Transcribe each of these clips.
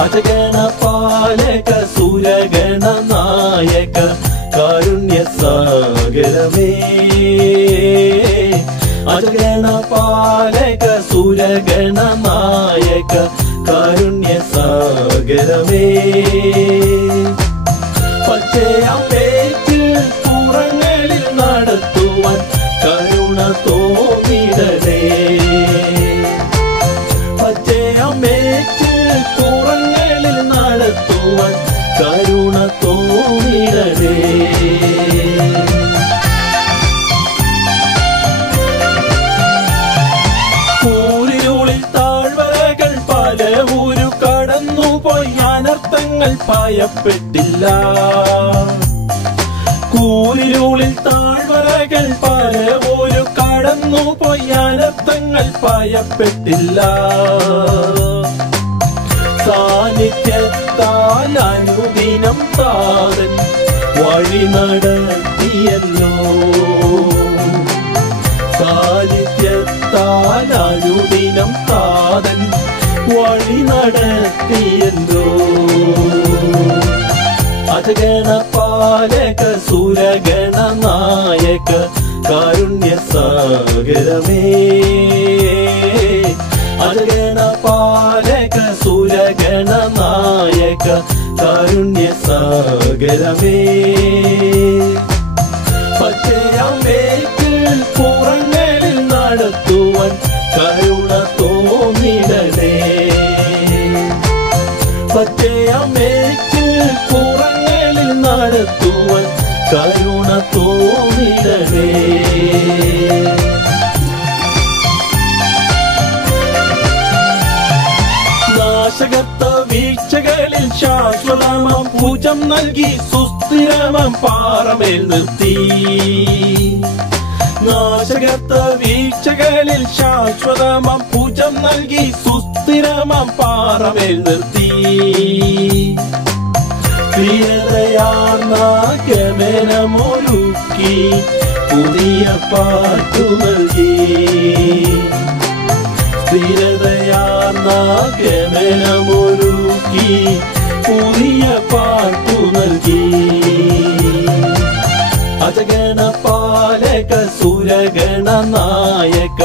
അജഗണ പാലക സുരഗണ നായക കാരുണ്യ സാഗരമേ അജഗണ പാലക സുരഗണ നായക കാരുണ്യ സാഗരമേ പച്ചയമ്മേറ്റിൽ പുറങ്ങളിൽ നടത്തുവാൻ കരുണ തോന്നിടണേ പച്ചയമ്മേറ്റിൽ പുറങ്ങളിൽ നടത്തുവാൻ കരുണ തോന്നിടണേ ൂരിനുള്ളിൽ താഴ്വരകൾ പല ഊരു കടന്നുപോയി അനർത്ഥങ്ങൾ ഭയപ്പെട്ടില്ല കൂരിനുള്ളിൽ താഴ്വരകൾ പല ഊരു കടന്നുപോയി അനർത്ഥങ്ങൾ ഭയപ്പെട്ടില്ല സാന്നിധ്യത്താൽ അനുദിനം താതൻ വഴി നടത്തിയല്ലോ സാന്നിധ്യത്താൽ അനുദിനം താതൻ വഴി നടത്തിയല്ലോ അജഗണ പാലക സുരഗണ നായക കാരുണ്യ സാഗരമേ അജഗണ പാലക സുരഗണ നായക കാരുണ്യ സാഗരമേ പച്ചയമ്മേറ്റിൽ പുറങ്ങളിൽ നടത്തുവാൻ കരുണ തോന്നിടണേ പച്ചയമ്മേറ്റിൽ പുറങ്ങളിൽ നടത്തുവാൻ കരുണ തോന്നിടണേ നാശകത്ത വീഴ്ചകളിൽ ശാശ്വതമാം പൂജം നൽകി സുസ്ഥിരമാം പാറമേൽ നിർത്തി നാശകത്ത വീഴ്ചകളിൽ ശാശ്വതമാം പൂജം നൽകി സുസ്ഥിരമാം പാറമേൽ നിർത്തി പ്രിയതയാർന്ന ഗമനമൊരുക്കി പുതിയ പാട്ടു നൽകി സ്ഥിരതയാർന്ന ഗമനമൊരുക്കി പുതിയ പാട്ടു നൽകി അജഗണ പാലക സുരഗണ നായക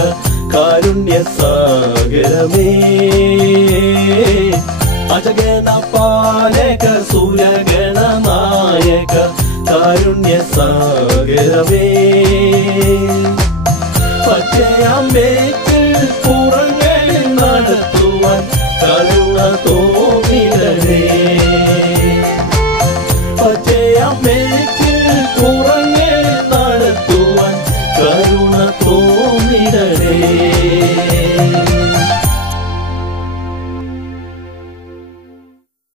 കാരുണ്യ സാഗരമേ അജഗണ പാലക സുരഗണ നായക കാരുണ്യ സാഗരമേ പച്ചയമ്മേറ്റിൽ പുറങ്ങളിൽ നടത്തുവാൻ കരുണ തോന്നിടണേ